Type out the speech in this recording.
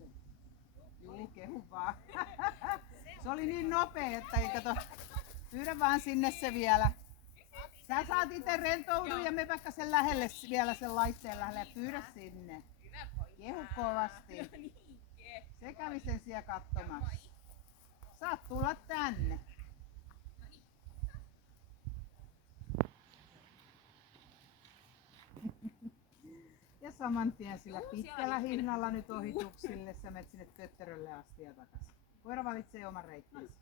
sen. Juu, kehu vaan. Se oli niin nopea, että ei kato. Pyydä vaan sinne se vielä. Sä saat itse rentoudua ja me vaikka sen lähelle vielä sen laitteen lähelle. Pyydä sinne. Kehu kovasti. Se kävi sen siellä katsomassa. Saat tulla tänne. Ja saman tien sillä pitkällä hihnalla nyt ohituksille sä menet sinne töttörölle asti ja takaisin. Koira valitsee oman reittinsä.